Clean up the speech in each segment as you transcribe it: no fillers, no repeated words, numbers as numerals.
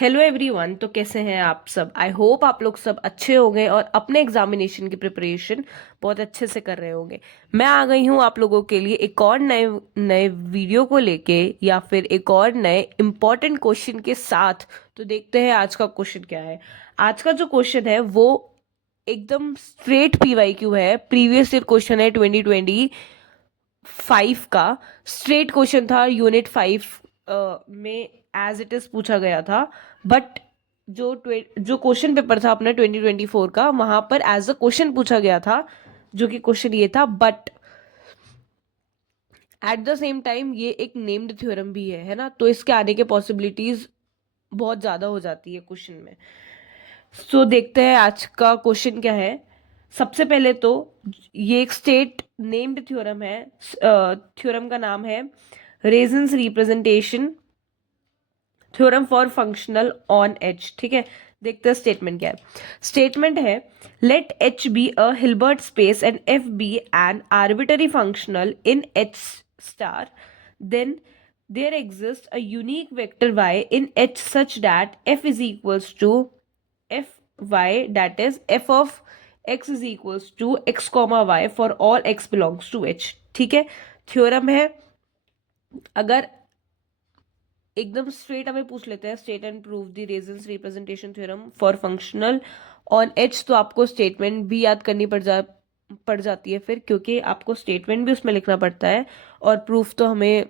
Hello everyone. तो कैसे हैं आप सब? आई होप आप लोग सब अच्छे होंगे और अपने एग्जामिनेशन की प्रिपरेशन बहुत अच्छे से कर रहे होंगे। मैं आ गई हूँ आप लोगों के लिए एक और नए नए वीडियो को लेके, या फिर एक और नए इम्पोर्टेंट क्वेश्चन के साथ। तो देखते हैं आज का क्वेश्चन क्या है। आज का जो क्वेश्चन है वो एकदम स्ट्रेट पीवाईक्यू है। प्रीवियस ईयर क्वेश्चन है 2025 का। स्ट्रेट क्वेश्चन था, यूनिट 5 में एज इट इज पूछा गया था। बट जो क्वेश्चन पेपर था अपना 2024 का, वहां पर एज अ क्वेश्चन पूछा गया था, जो कि क्वेश्चन ये था। But at the same time ये एक नेम्ड थ्योरम भी है ना, तो इसके आने के पॉसिबिलिटीज बहुत ज्यादा हो जाती है क्वेश्चन में। सो देखते हैं आज का क्वेश्चन क्या है। सबसे पहले तो ये एक स्टेट नेम्ड थ्योरम है। थ्योरम का नाम है Riesz representation theorem for functional on H. ठीक है, देखते हैं स्टेटमेंट क्या है। स्टेटमेंट है, let H be a Hilbert space and F be an arbitrary functional in H star, then there exists a unique vector y in h such that f is equals to f y, that is f of x is equals to x comma y for all x belongs to h। ठीक है, theorem है। अगर एकदम straight हमें पूछ लेते हैं, state and prove the Riesz representation theorem for functional on H, तो आपको स्टेटमेंट भी याद करनी पड़ जाती है फिर, क्योंकि आपको स्टेटमेंट भी उसमें लिखना पड़ता है और प्रूफ तो हमें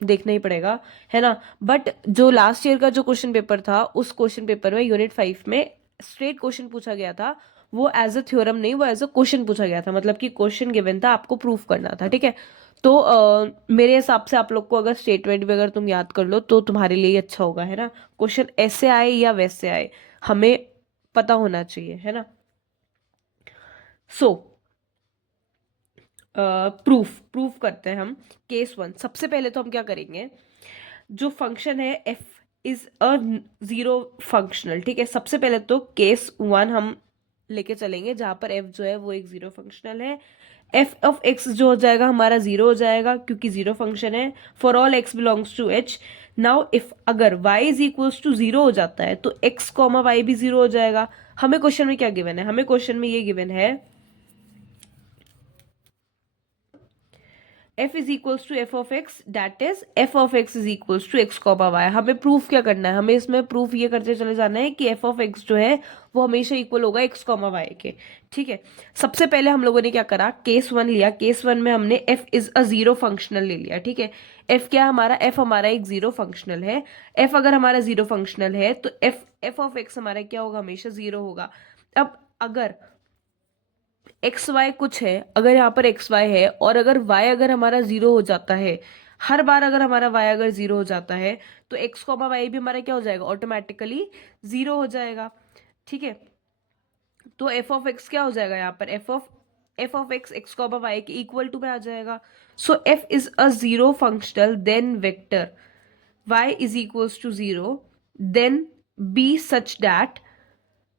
देखना ही पड़ेगा, है ना। बट जो लास्ट ईयर का जो क्वेश्चन पेपर था, उस क्वेश्चन पेपर में यूनिट 5 में स्ट्रेट क्वेश्चन पूछा गया था। वो एज अ थ्योरम नहीं, वो एज अ क्वेश्चन पूछा गया था, मतलब कि क्वेश्चन गिवन था, आपको प्रूफ करना था। ठीक है, तो मेरे हिसाब से आप लोग को अगर स्टेटमेंट भी अगर तुम याद कर लो तो तुम्हारे लिए ही अच्छा होगा, है ना। क्वेश्चन ऐसे आए या वैसे आए, हमें पता होना चाहिए, है ना। सो प्रूफ प्रूफ करते हैं हम। केस 1, सबसे पहले तो हम क्या करेंगे, जो फंक्शन है F is a zero functional. ठीक है, सबसे पहले तो केस 1 हम लेके चलेंगे, जहां पर एफ जो है वो एक जीरो फंक्शनल है। एफ ऑफ एक्स जो हो जाएगा हमारा जीरो हो जाएगा, क्योंकि जीरो फंक्शन है। For all X belongs to H. Now if अगर Y is equals to zero हो जाता है तो एक्स कॉमा वाई भी जीरो हो जाएगा। हमें क्वेश्चन में क्या गिवन है? हमें क्वेश्चन में ये गिवन है f is equals to F of X, that is F of x is equals to x comma Y. हमें प्रूफ क्या करना है? हमें इसमें प्रूफ ये करते चले जाना है कि एफ ऑफ एक्स जो है वो हमेशा इक्वल होगा एक्स कॉमा वाई के। ठीक है, सबसे पहले हम लोगों ने क्या करा, केस 1 लिया। केस 1 में हमने f is a zero functional ले लिया। ठीक है, f क्या हमारा, f हमारा एक जीरो फंक्शनल है। f अगर हमारा जीरो फंक्शनल है तो f ऑफ एक्स हमारा क्या होगा, हमेशा जीरो होगा। अब अगर एक्स वाई कुछ है, अगर यहाँ पर एक्स वाई है और अगर वाई अगर हमारा जीरो हो जाता है, हर बार अगर हमारा वाई अगर जीरो हो जाता है, तो एक्स कॉमा वाई भी हमारा क्या हो जाएगा, ऑटोमेटिकली जीरो हो जाएगा। ठीक है, तो एफ ऑफ एक्स क्या हो जाएगा, यहाँ पर F of X X comma Y के इक्वल टू में आ जाएगा। So F is a zero functional then vector y is equals to 0, then be such that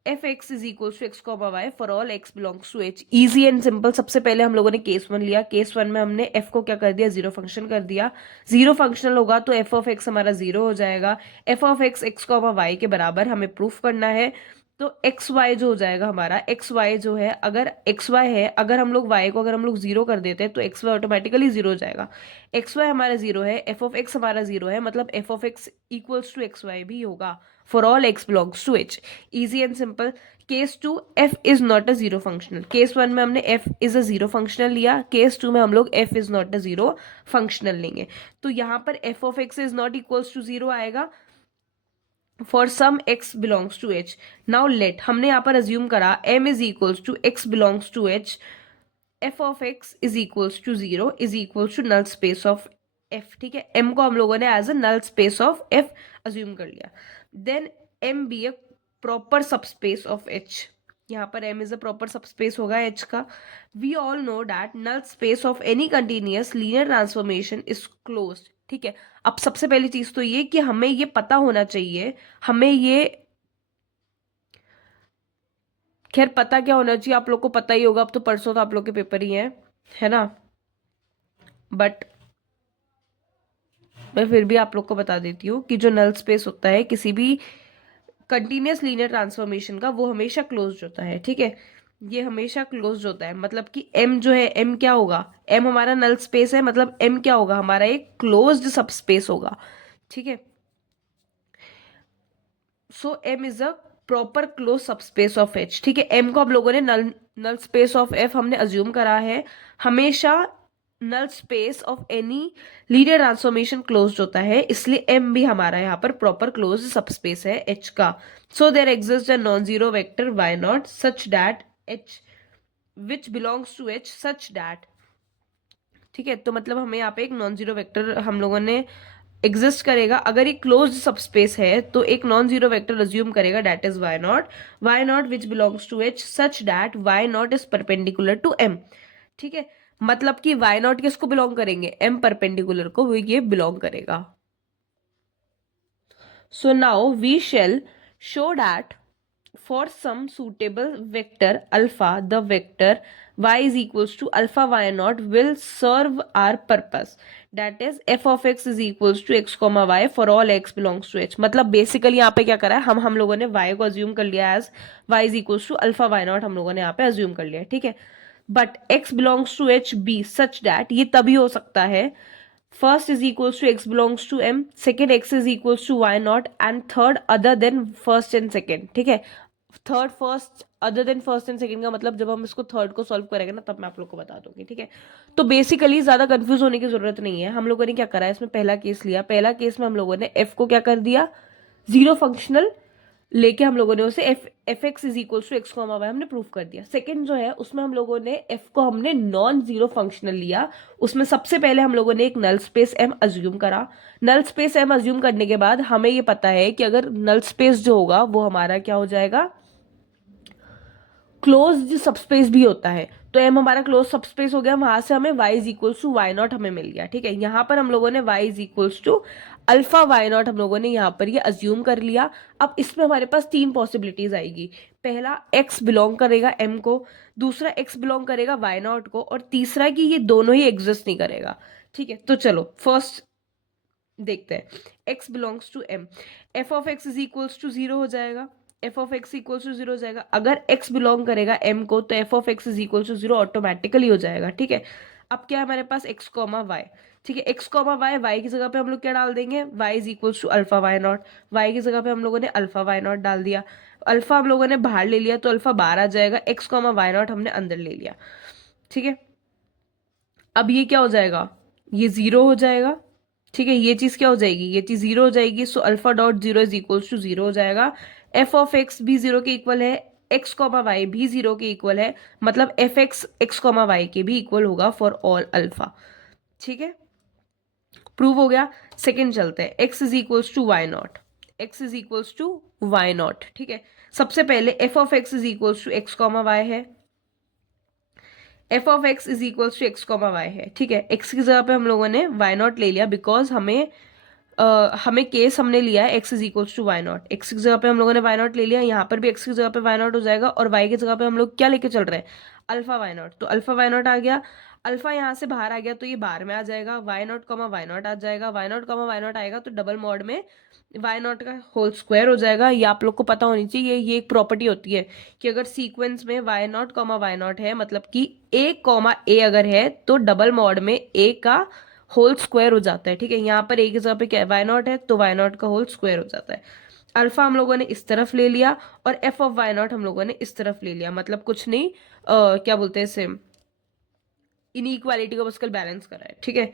F x is equal to x comma Y for all X belongs to H. Easy and simple. सबसे पहले हम लोगों ने case 1 लिया। Case 1 में हमने F को क्या कर दिया, जीरो फंक्शन कर दिया। जीरो फंक्शनल होगा तो एफ ऑफ एक्स हमारा जीरो हो जाएगा। F of X X comma Y के बराबर हमें प्रूफ करना है। तो एक्स वाई जो हो जाएगा हमारा, एक्स वाई जो है, अगर एक्स वाई है, अगर हम लोग वाई को अगर हम लोग जीरो कर देते हैं तो एक्स वाई ऑटोमेटिकली जीरो हो जाएगा। एक्स वाई हमारा जीरो है, एफ ऑफ एक्स हमारा जीरो है, मतलब F of X equals to X Y भी होगा for all X belongs to H. Easy and simple. Case 2, F is not a zero functional. Case 1 में हमने F is a zero functional लिया, case 2 में हम लोग F is not a zero functional लेंगे। तो यहां पर F of x is not equals to zero आएगा for some X belongs to H. Now let, हमने यहाँ पर अज्यूम करा M is equals to X belongs to H, F of x is equals to zero is equals to null space of F. ठीक है, M को हम लोगों ने as a null space of F assume कर लिया। Then M be a proper subspace of H. यहाँ पर M is a proper subspace होगा एच का। We all know that null space of any continuous linear transformation is closed. ठीक है, अब सबसे पहली चीज तो ये कि हमें ये पता होना चाहिए, हमें ये, खैर पता क्या होना चाहिए, आप लोग को पता ही होगा, अब तो परसों तो आप लोग के पेपर ही हैं, है ना। बट मैं फिर भी आप लोग को बता देती हूँ कि जो नल स्पेस होता है किसी भी कंटिन्यूस लीनियर ट्रांसफॉर्मेशन का, वो हमेशा क्लोज्ड होता है, ठीक है, ये हमेशा क्लोज्ड होता है। मतलब कि m जो है, m क्या होगा, m हमारा नल स्पेस है, मतलब m क्या होगा, हमारा एक क्लोज्ड सब स्पेस होगा, ठीक है। So m is a proper close subspace of h, ठीक है। m को हम लोगों ने null null space of f हमने अज्यूम करा है। हमेशा null space of any linear transformation closed होता है, इसलिए m भी हमारा यहाँ पर प्रॉपर क्लोज सबस्पेस है h का। So there exist a non zero vector y naught such that h which belongs to h such that, ठीक है। तो मतलब हमें यहाँ पे एक नॉन जीरो वेक्टर हम लोगों ने एग्जिस्ट करेगा। अगर ये क्लोज्ड सबस्पेस है तो एक नॉन जीरो वेक्टर अज्यूम करेगा, that is Y naught which belongs to H such that Y naught is perpendicular to M, ठीक है। मतलब कि वाई नॉट किसको बिलोंग करेंगे, एम परपेंडिकुलर को वो ये बिलोंग करेगा। So now we shall show that for some suitable vector alpha, the vector y is equals to alpha y naught will serve our purpose, that is f of x is equals to x comma y for all x belongs to h। मतलब basically यहाँ पे क्या करा है, हम लोगों ने y को अज्यूम कर लिया as y is equals to alpha y naught, हम लोगों ने यहाँ पे अज्यूम कर लिया, ठीक है। But x belongs to h b such that, ये तभी हो सकता है, first is equals to x belongs to m, second x is equals to y naught, and third other than first and second, ठीक है। Third first other than first and second का मतलब जब हम इसको थर्ड को सॉल्व करेंगे ना, तब मैं आप लोग को बता दूंगी, ठीक है। तो बेसिकली ज्यादा कंफ्यूज होने की जरूरत नहीं है। हम लोगों ने क्या करा है, इसमें पहला केस लिया, पहला केस में हम लोगों ने एफ को क्या कर दिया, जीरो फंक्शनल लेके हम लोगों ने उसे F x is equal to x comma Y हमने प्रूव कर दिया। सेकंड जो है उसमें हम लोगों ने एफ को हमने नॉन जीरो फंक्शनल लिया, उसमें सबसे पहले हम लोगों ने एक नल स्पेस एम अज्यूम करा। नल स्पेस एम अज्यूम करने के बाद हमें ये पता है कि अगर नल स्पेस जो होगा वो हमारा क्या हो जाएगा, क्लोज्ड सबस्पेस भी होता है। तो एम हमारा क्लोज सबस्पेस हो गया, वहां से हमें y is equals to Y naught हमें मिल गया, ठीक है। यहाँ पर हम लोगों ने y is equals to alpha Y naught हम लोगों ने यहाँ पर ये अज्यूम कर लिया। अब इसमें हमारे पास तीन पॉसिबिलिटीज आएगी, पहला x बिलोंग करेगा m को, दूसरा x बिलोंग करेगा वाई नॉट को, और तीसरा कि ये दोनों ही एग्जिस्ट नहीं करेगा, ठीक है। तो चलो फर्स्ट देखते हैं, x belongs to m, f of x is equals to zero हो जाएगा, F of X equals to zero हो जाएगा। अगर एक्स बिलोंग करेगा एम को तो F of x is equals to zero automatically हो जाएगा, ठीक है। अब क्या है हमारे पास, एक्स कॉमा वाई, ठीक है। एक्स कॉमा वाई, वाई की जगह पे हम लोग क्या डाल देंगे, Y is equals to alpha Y naught, Y की जगह पे हम लोगों ने अल्फा वाई नॉट डाल दिया। अल्फा हम लोगों ने बाहर ले लिया तो अल्फा बाहर आ जाएगा, एक्स कॉमा वाई नॉट हमने अंदर ले लिया, ठीक है। अब ये क्या हो जाएगा, ये जीरो हो जाएगा, ठीक है। ये चीज क्या हो जाएगी, ये चीज जीरो हो जाएगी। So alpha dot zero is equals to zero हो जाएगा। एफ ऑफ एक्स भी जीरो के इक्वल है, एक्स कॉमा वाई भी जीरो के इक्वल है, मतलब F X X comma Y के भी इक्वल होगा फॉर ऑल अल्फा, ठीक है। प्रूव हो गया। सेकेंड चलते हैं, X is equals to Y naught, X is equals to Y naught, ठीक है। सबसे पहले F of x is equals to x comma Y है, F of x is equals to x comma Y है, ठीक है। एक्स की जगह पे हम लोगों ने वाई नॉट ले लिया, बिकॉज हमें केस हमने लिया है X is equals to Y naught, X की जगह पे हम लोगों ने वाई नॉट ले लिया, यहाँ पर भी एक्स की जगह पे वाई नॉट हो जाएगा, और वाई की जगह पे हम लोग क्या लेके चल रहे हैं, अल्फा वाई नॉट। तो अल्फा वाई नॉट आ गया, अल्फा यहाँ से बाहर आ गया तो ये बाहर में आ जाएगा, Y naught comma Y naught आ जाएगा, Y naught comma Y naught आएगा तो डबल मॉड में वाई नॉट का होल स्क्वायर हो जाएगा। ये आप लोग को पता होनी चाहिए, ये एक प्रॉपर्टी होती है कि अगर सीक्वेंस में Y naught comma Y naught है, मतलब कि ए कॉमा ए अगर है तो डबल मॉड में ए का होल स्क्वायर हो जाता है, ठीक है। यहाँ पर ए की जगह पे क्या है, वाई नॉट है, तो वाई नॉट का होल स्क्वायर हो जाता है। अल्फा हम लोगों ने इस तरफ ले लिया और एफ ऑफ वाई नॉट हम लोगों ने इस तरफ ले लिया, मतलब कुछ नहीं, क्या बोलते हैं इसे, इनइक्वालिटी को बस कल बैलेंस करा है, ठीक है।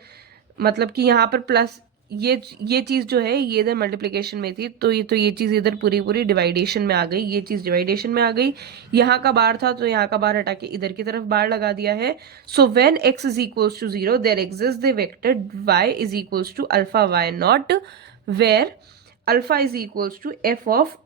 मतलब कि यहाँ पर प्लस ये चीज जो है ये इधर मल्टीप्लिकेशन में थी, तो ये चीज इधर पूरी पूरी डिवाइडेशन में आ गई, ये चीज डिवाइडेशन में आ गई। यहाँ का बार था तो यहाँ का बार हटा के इधर की तरफ बार लगा दिया है। So when x is equals to zero there exist the vector y is equals to alpha Y naught, where alpha is equals to F of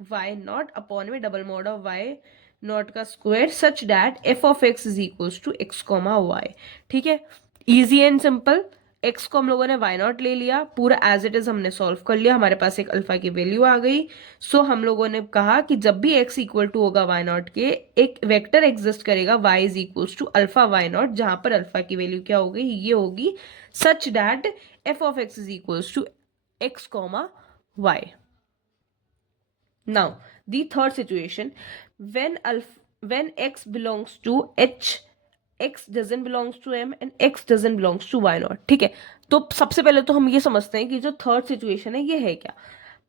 Y naught upon में double mod of Y naught का square such that F of x is equals to x comma Y, ठीक है। Easy and simple. X को हम लोगों ने y not ले लिया, पूरा एज इट इज हमने सॉल्व कर लिया, हमारे पास एक अल्फा की वैल्यू आ गई। सो हम लोगों ने कहा कि जब भी एक्स इक्वल टू होगा वाई नॉट के, एक वेक्टर एग्जिस्ट करेगा Y is equals to alpha Y naught, जहां पर अल्फा की वैल्यू क्या होगी, ये होगी such that F of x is equals to x comma Y. Now the third situation, when x belongs to h, x doesn't belongs to m and x doesn't belongs to y naught. ठीक है, तो सबसे पहले तो हम ये समझते हैं कि जो थर्ड सिचुएशन है ये है क्या.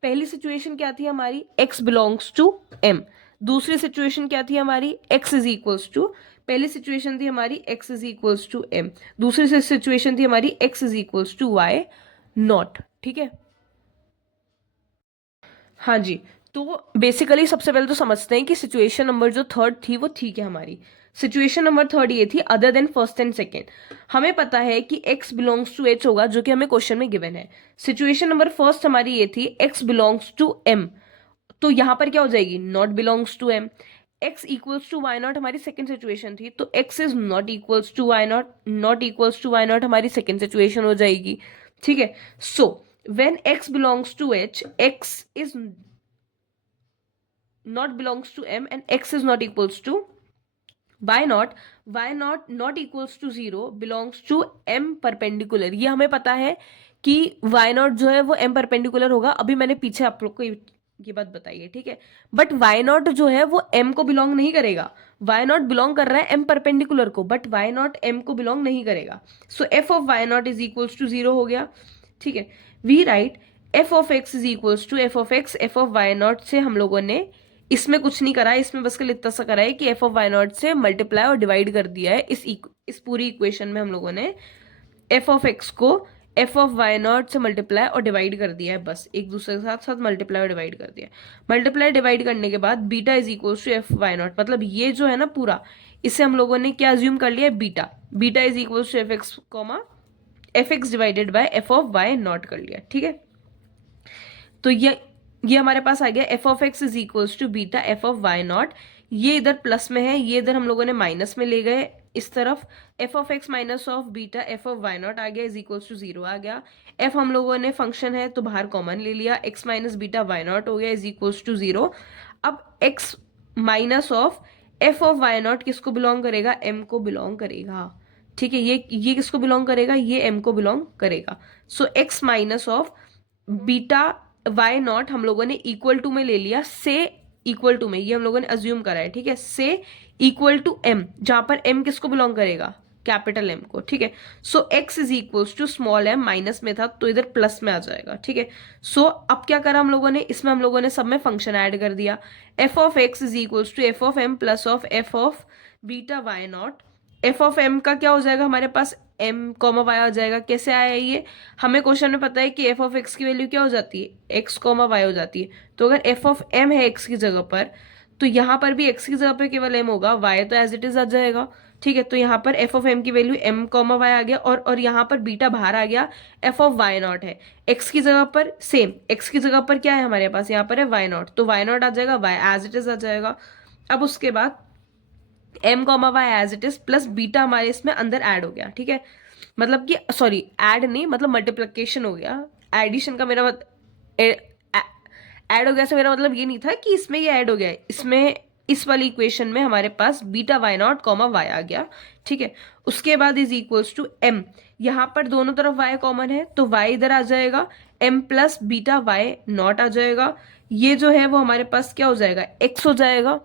पहली सिचुएशन क्या थी हमारी, x बिलोंग्स टू m. दूसरी सिचुएशन क्या थी हमारी, x इज इक्वल्स टू, पहली सिचुएशन थी हमारी x is equals to m, दूसरी सिचुएशन थी हमारी x is equals to y naught. ठीक है, हाँ जी. तो बेसिकली सबसे पहले तो समझते हैं कि सिचुएशन नंबर जो थर्ड थी वो ठीक है हमारी. सिचुएशन नंबर थर्ड ये थी, other than first and second. हमें पता है कि x बिलोंग्स टू h होगा, जो कि हमें क्वेश्चन में गिवन है. सिचुएशन नंबर फर्स्ट हमारी ये थी, x बिलोंग्स टू m, तो यहां पर क्या हो जाएगी, not belongs to m. x equals to Y naught हमारी सेकेंड सिचुएशन थी, तो x is not equals to Y naught, not equals to Y naught हमारी सेकेंड सिचुएशन हो जाएगी. ठीक है, so when x belongs to h, x is not belongs to m and x is not equals to y naught, y naught not equals to 0 belongs to m perpendicular. ये हमें पता है कि y naught जो है वो m perpendicular होगा. अभी मैंने पीछे आप लोग को ये बात बताई है. ठीक है, बट y naught जो है वो m को बिलोंग नहीं करेगा. y naught बिलोंग कर रहा है m perpendicular को, बट y naught m को बिलोंग नहीं करेगा. So f of y naught is equals to 0 हो गया. ठीक है, we write f of x is equals to f of x, f of y naught से हम लोगों ने इसमें कुछ नहीं करा है, इसमें बस कल इतना सा करा है कि एफ ऑफ वाई नॉट से मल्टीप्लाई और डिवाइड कर दिया है. इस पूरी इक्वेशन में हम लोगों ने एफ ऑफ एक्स को एफ ऑफ वाई नॉट से मल्टीप्लाई और डिवाइड कर दिया है. बस एक दूसरे के साथ साथ मल्टीप्लाई और डिवाइड कर दिया है. मल्टीप्लाई डिवाइड करने के बाद beta is equals to F Y naught, मतलब ये जो है ना पूरा, इससे हम लोगों ने क्या अज्यूम कर लिया है, beta. Beta is equals to F X comma F X divided by F of Y naught कर लिया. ठीक है, तो ये हमारे पास आ गया F of x is equals to beta F of Y naught. ये इधर प्लस में है, ये इधर हम लोगों ने माइनस में ले गए इस तरफ. F of X minus of beta F of Y naught आ गया इज इक्वल्स टू 0 आ गया. एफ हम लोगों ने फंक्शन है तो बाहर कॉमन ले लिया, X minus beta Y naught हो गया इज इक्वल्स टू 0. अब X minus of F of Y naught किसको बिलोंग करेगा, एम को बिलोंग करेगा. ठीक है, ये किसको बिलोंग करेगा, ये एम को बिलोंग करेगा. So X minus of beta Y naught हम लोगों ने इक्वल टू में ले लिया, से इक्वल टू में, ये हम लोगों ने अज्यूम करा है. ठीक है, से इक्वल टू एम, जहां पर एम किसको बिलोंग करेगा, कैपिटल एम को. ठीक है, so X is equals to small M, minus में था तो इधर प्लस में आ जाएगा. ठीक है, सो अब क्या करा हम लोगों ने, इसमें हम लोगों ने सब में फंक्शन ऐड कर दिया. F of x is equals to F of M plus of F of beta Y naught. F of M का क्या हो जाएगा हमारे पास, एम कॉमा वाई आ जाएगा. कैसे आया ये, हमें क्वेश्चन में पता है कि एफ ऑफ एक्स की वैल्यू क्या हो जाती है, एक्स कॉमा वाई हो जाती है. तो अगर एफ ऑफ एम है एक्स की जगह पर, तो यहाँ पर भी एक्स की जगह पर केवल एम होगा, वाई तो एज इट इज आ जाएगा. ठीक है, तो यहाँ पर एफ ऑफ एम की वैल्यू एम कॉमा वाई आ गया, और यहाँ पर बीटा बाहर आ गया, एफ ऑफ वाई नॉट है एक्स की जगह पर, सेम एक्स की जगह पर क्या है हमारे पास, यहाँ पर है वाई नॉट, तो वाई नॉट आ जाएगा, वाई एज इट इज आ जाएगा. अब उसके बाद M comma Y as it is plus beta हमारे इसमें अंदर ऐड हो गया. ठीक है, मतलब कि सॉरी ऐड नहीं, मतलब मल्टीप्लिकेशन हो गया. एडिशन का मेरा ऐड हो गया से मेरा मतलब ये नहीं था कि इसमें ये ऐड हो गया है, इसमें इस वाली इक्वेशन में हमारे पास beta Y naught comma Y आ गया. ठीक है, उसके बाद इज इक्वल्स टू एम, यहाँ पर दोनों तरफ वाई कॉमन है तो वाई इधर आ जाएगा, M plus beta Y naught आ जाएगा. ये जो है वो हमारे पास क्या हो जाएगा, एक्स हो जाएगा,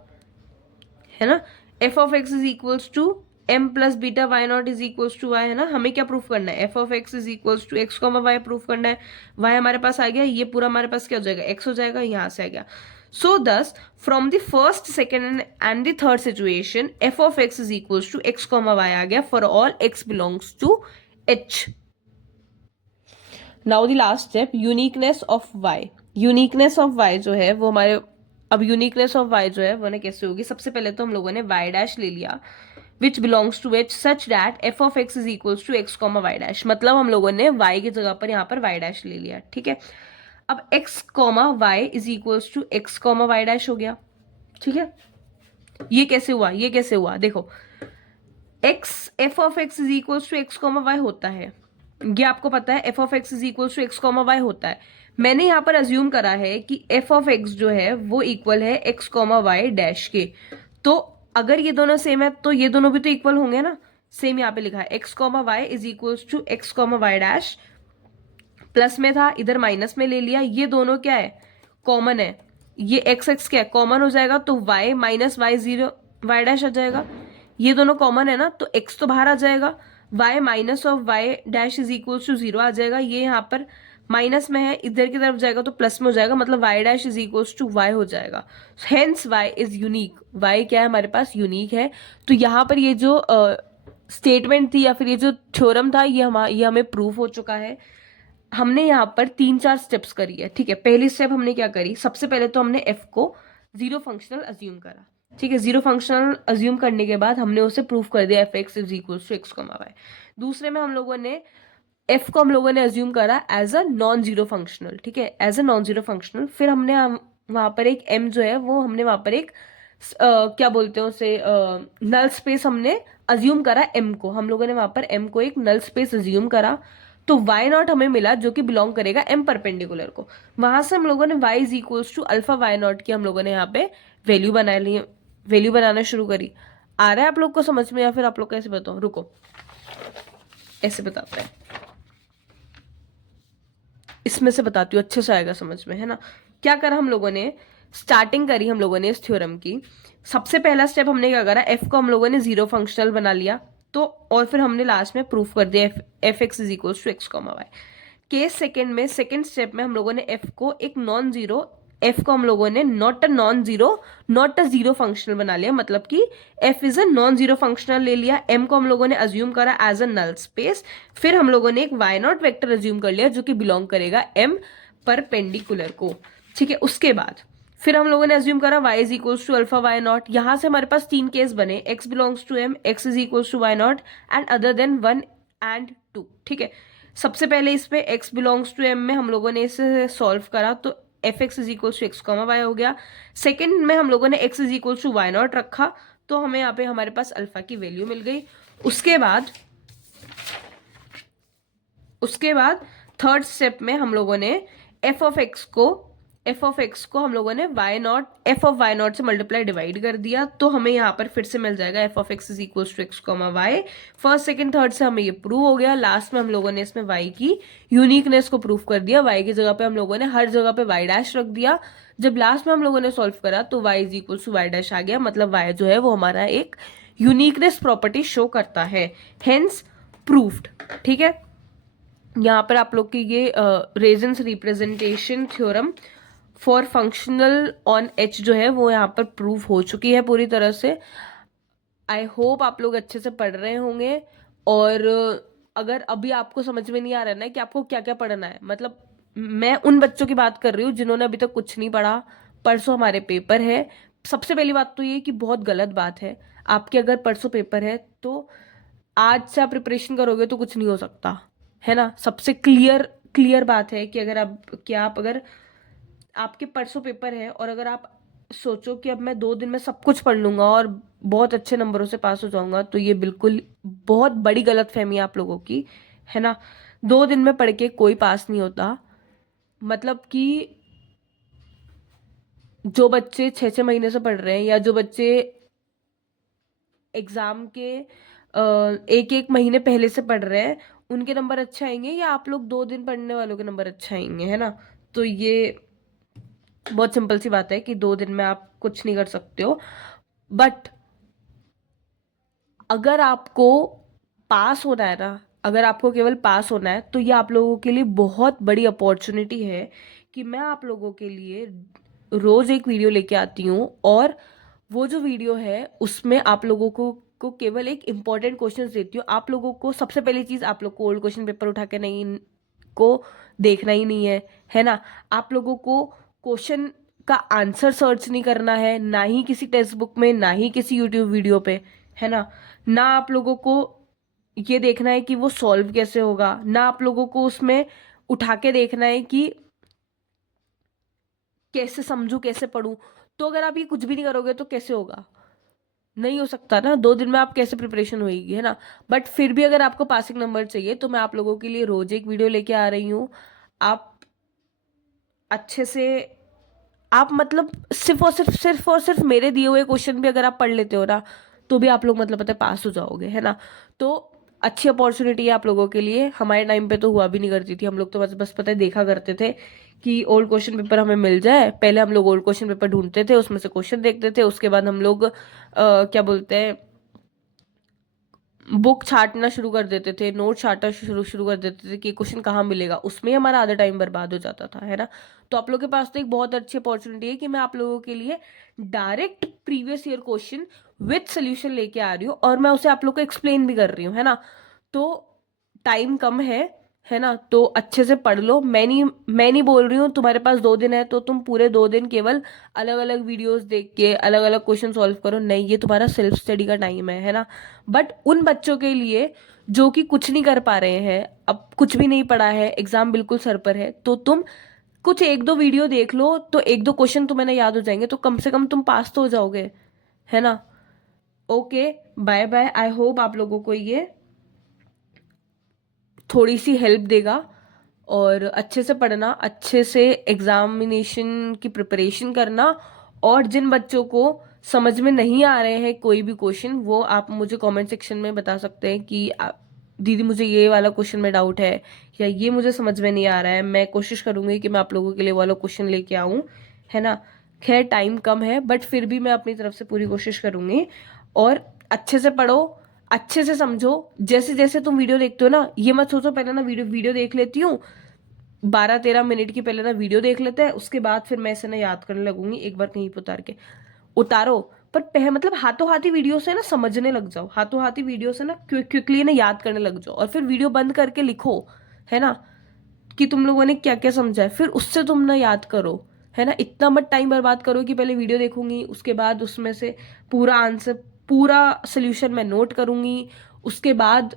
है ना. F of x is equals to M plus beta Y naught is equals to Y, है ना. हमें क्या प्रूफ करना है, F of x is equals to x comma Y proof करना है. वाई हमारे पास आ गया, ये पूरा हमारे पास क्या हो जाएगा, एक्स हो जाएगा, यहाँ से आ गया. So thus from the first second and the third situation F of x is equals to x comma Y आ गया for all X belongs to H. Now the last step, uniqueness of Y. Uniqueness of Y जो है वो हमारे, अब uniqueness of Y जो है वो कैसे होगी, सबसे पहले तो हम लोगों ने वाई डैश ले लिया which belongs to H such that F of x is equals to x comma Y dash, मतलब हम लोगों ने वाई की जगह पर यहाँ पर वाई डैश ले लिया. ठीक है, अब x comma y is equals to x comma Y dash हो गया. ठीक है, ये कैसे हुआ, ये कैसे हुआ, देखो x f of x is equals to x comma y होता है, ये आपको पता है, F of x is equals to x comma y होता है. मैंने यहाँ पर अज्यूम करा है कि एफ ऑफ एक्स जो है वो इक्वल है एक्स कॉमा वाई डैश के. तो अगर ये दोनों सेम है तो ये दोनों भी तो इक्वल होंगे ना. सेम यहाँ पे लिखा है x comma y is equals to x comma Y dash, plus में था इधर माइनस में ले लिया, ये दोनों क्या है, कॉमन है. ये एक्स एक्स क्या कॉमन हो जाएगा, तो Y minus Y zero Y dash आ जाएगा। ये दोनों कॉमन है ना, तो एक्स तो बाहर आ जाएगा, Y minus of Y dash is equals to zero आ जाएगा। ये यहाँ पर माइनस में है, इधर की तरफ जाएगा तो प्लस में हो जाएगा, मतलब y dash is equals to y हो जाएगा। Hence y is unique, y क्या है हमारे पास यूनिक है। तो यहाँ पर ये जो स्टेटमेंट थी या फिर ये जो थ्योरम था ये हमें प्रूफ हो चुका है। हमने यहाँ पर 3-4 स्टेप्स करी है, ठीक है। पहली स्टेप हमने क्या करी, सबसे पहले तो हमने एफ को जीरो फंक्शनल अज्यूम करा, ठीक है। जीरो फंक्शनल अज्यूम करने के बाद हमने उसे प्रूफ कर दिया f x is equal to x comma y. दूसरे में हम लोगों ने एफ को हम लोगों ने अज्यूम करा as a non zero functional, ठीक है, as a non zero functional. फिर हमने वहां पर एक एम जो है वो हमने वहां पर एक क्या बोलते हैं उसे, नल स्पेस हमने अज्यूम करा एम को, हम लोगों ने वहां पर एम को एक नल स्पेस अज्यूम करा। तो वाई नॉट हमें मिला जो कि बिलोंग करेगा एम परपेंडिकुलर को। वहां से हम लोगों ने y is equals to alpha Y naught की हम लोगों ने यहाँ पे वैल्यू बना ली, वैल्यू बनाना शुरू करी। आ रहा है आप लोग को समझ में, या फिर आप लोग कैसे बताओ, रुको ऐसे बताते हैं, इसमें से बताती हूँ अच्छे से आएगा समझ में, है ना। क्या करा हम लोगों ने, स्टार्टिंग करी हम लोगों ने इस थ्योरम की। सबसे पहला स्टेप हमने क्या करा, एफ को हम लोगों ने जीरो फंक्शनल बना लिया, तो और फिर हमने लास्ट में प्रूफ कर दिया f x is equal to x comma y. Case second में, सेकेंड स्टेप में हम लोगों ने एफ को एक नॉन जीरो, एफ को हम लोगों ने not a non zero not a zero functional बना लिया, मतलब कि F is a non zero functional ले लिया। एम को हम लोगों ने अज्यूम करा एज अ नल स्पेस। फिर हम लोगों ने एक वाई नॉट वेक्टर अज्यूम कर लिया जो कि बिलोंग करेगा एम परपेंडिकुलर को, ठीक है। उसके बाद फिर हम लोगों ने अज्यूम करा y is equals to alpha Y naught. यहां से हमारे पास 3 केस बने, x belongs to m, x is equals to Y naught and other than 1 and 2, ठीक है। सबसे पहले इस पे x बिलोंग्स टू m में हम लोगों ने इसे सॉल्व करा, तो f x is equals to x comma y हो गया। सेकेंड में हम लोगों ने x is equals to Y naught रखा, तो हमें यहाँ पे हमारे पास अल्फा की वैल्यू मिल गई। उसके बाद थर्ड स्टेप में हम लोगों ने एफ ऑफ एक्स को हम लोगों ने y naught, F of Y naught से मल्टीप्लाई डिवाइड कर दिया, तो हमें यहाँ पर फिर से मिल जाएगा F of x is equal to x comma y. First second third से हमें ये प्रूव हो गया। लास्ट में हम लोगों ने इसमें वाई की यूनिकनेस को प्रूव कर दिया, वाई की जगह पे हम लोगों ने हर जगह पे वाई डैश रख दिया। जब लास्ट में हम लोगों ने सॉल्व करा तो Y is equal to Y dash आ गया, मतलब वाई जो है वो हमारा एक यूनिकनेस प्रॉपर्टी शो करता है, हेंस प्रूव्ड, ठीक है। यहाँ पर आप लोग की ये Riesz representation theorem for functional on H जो है वो यहाँ पर प्रूव हो चुकी है पूरी तरह से। आई होप आप लोग अच्छे से पढ़ रहे होंगे। और अगर अभी आपको समझ में नहीं आ रहा है ना कि आपको क्या क्या पढ़ना है, मतलब मैं उन बच्चों की बात कर रही हूँ जिन्होंने अभी तक कुछ नहीं पढ़ा, परसों हमारे पेपर है। सबसे पहली बात तो ये कि बहुत गलत बात है आपके, अगर परसों पेपर है तो आज से आप प्रिपरेशन करोगे तो कुछ नहीं हो सकता, है ना। सबसे क्लियर क्लियर बात है कि अगर आप अगर आपके परसों पेपर है और अगर आप सोचो कि अब मैं 2 दिन में सब कुछ पढ़ लूंगा और बहुत अच्छे नंबरों से पास हो जाऊंगा, तो ये बिल्कुल बहुत बड़ी गलतफहमी है आप लोगों की, है ना। 2 दिन में पढ़ के कोई पास नहीं होता। मतलब कि जो बच्चे 6-6 महीने से पढ़ रहे हैं या जो बच्चे एग्जाम के 1-1 महीने पहले से पढ़ रहे हैं उनके नंबर अच्छे आएंगे, या आप लोग 2 दिन पढ़ने वालों के नंबर अच्छे आएंगे, है ना। तो ये बहुत सिंपल सी बात है कि 2 दिन में आप कुछ नहीं कर सकते हो। बट अगर आपको पास होना है ना, अगर आपको केवल पास होना है, तो ये आप लोगों के लिए बहुत बड़ी अपॉर्चुनिटी है कि मैं आप लोगों के लिए रोज एक वीडियो लेके आती हूँ, और वो जो वीडियो है उसमें आप लोगों को केवल एक इंपॉर्टेंट क्वेश्चन देती हूँ। आप लोगों को सबसे पहली चीज, आप लोग को ओल्ड क्वेश्चन पेपर उठा के नहीं को देखना ही नहीं है ना। आप लोगों को क्वेश्चन का आंसर सर्च नहीं करना है, ना ही किसी टेक्स्ट बुक में, ना ही किसी यूट्यूब वीडियो पे, है ना आप लोगों को ये देखना है कि वो सॉल्व कैसे होगा, ना आप लोगों को उसमें उठा के देखना है कि कैसे समझूं कैसे पढ़ूं। तो अगर आप ये कुछ भी नहीं करोगे तो कैसे होगा, नहीं हो सकता ना। 2 दिन में आप कैसे प्रिपरेशन होगी, है ना। बट फिर भी अगर आपको पासिंग नंबर चाहिए तो मैं आप लोगों के लिए रोज एक वीडियो लेके आ रही हूँ। आप अच्छे से, आप मतलब सिर्फ मेरे दिए हुए क्वेश्चन भी अगर आप पढ़ लेते हो ना, तो भी आप लोग मतलब पता है पास हो जाओगे, है ना। तो अच्छी अपॉर्चुनिटी है आप लोगों के लिए। हमारे टाइम पे तो हुआ भी नहीं करती थी, हम लोग तो बस पता है देखा करते थे कि ओल्ड क्वेश्चन पेपर हमें मिल जाए। पहले हम लोग ओल्ड क्वेश्चन पेपर ढूंढते थे, उसमें से क्वेश्चन देखते थे, उसके बाद हम लोग क्या बोलते हैं, बुक छांटना शुरू कर देते थे, नोट छांटना शुरू शुरू कर देते थे कि क्वेश्चन कहाँ मिलेगा, उसमें ही हमारा आधा टाइम बर्बाद हो जाता था, है ना। तो आप लोगों के पास तो एक बहुत अच्छी अपॉर्चुनिटी है कि मैं आप लोगों के लिए direct previous year question with solution लेके आ रही हूँ, और मैं उसे आप लोग को एक्सप्लेन भी कर रही हूँ, है ना। तो टाइम कम है ना, तो अच्छे से पढ़ लो। मैं नहीं बोल रही हूँ तुम्हारे पास 2 दिन है तो तुम पूरे 2 दिन केवल अलग अलग वीडियोस देख के अलग अलग क्वेश्चन सॉल्व करो, नहीं, ये तुम्हारा सेल्फ स्टडी का टाइम है ना। बट उन बच्चों के लिए जो कि कुछ नहीं कर पा रहे हैं, अब कुछ भी नहीं पढ़ा है, एग्जाम बिल्कुल सर पर है, तो तुम कुछ 1-2 वीडियो देख लो, तो 1-2 क्वेश्चन तुम्हें ना याद हो जाएंगे, तो कम से कम तुम पास तो हो जाओगे, है ना। Okay, bye bye. I hope आप लोगों को ये थोड़ी सी हेल्प देगा, और अच्छे से पढ़ना, अच्छे से एग्जामिनेशन की प्रिपरेशन करना। और जिन बच्चों को समझ में नहीं आ रहे हैं कोई भी क्वेश्चन, वो आप मुझे कमेंट सेक्शन में बता सकते हैं कि दीदी मुझे ये वाला क्वेश्चन में डाउट है, या ये मुझे समझ में नहीं आ रहा है। मैं कोशिश करूंगी कि मैं आप लोगों के लिए वाला क्वेश्चन लेके आऊं, है ना। खैर टाइम कम है, बट फिर भी मैं अपनी तरफ से पूरी कोशिश करूंगी। और अच्छे से पढ़ो, अच्छे से समझो। जैसे जैसे तुम वीडियो देखते हो ना, ये मत सोचो पहले ना वीडियो वीडियो देख लेती हूँ, 12-13 मिनट की पहले ना वीडियो देख लेते हैं, उसके बाद फिर मैं इसे ना याद करने लगूंगी एक बार कहीं पे उतार के। उतारो, पर मतलब हाथों हाथी वीडियो से ना समझने लग जाओ, हाथों हाथी वीडियो से ना क्विकली ना याद करने लग जाओ, और फिर वीडियो बंद करके लिखो, है ना, कि तुम लोगों ने क्या क्या समझा है, फिर उससे तुम ना याद करो, है ना। इतना मत टाइम बर्बाद करो कि पहले वीडियो देखूंगी, उसके बाद उसमें से पूरा आंसर, पूरा सोल्यूशन मैं नोट करूंगी, उसके बाद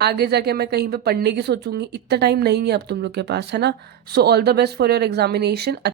आगे जाके मैं कहीं पे पढ़ने की सोचूंगी। इतना टाइम नहीं है अब तुम लोग के पास, है ना। So all the best for your examination.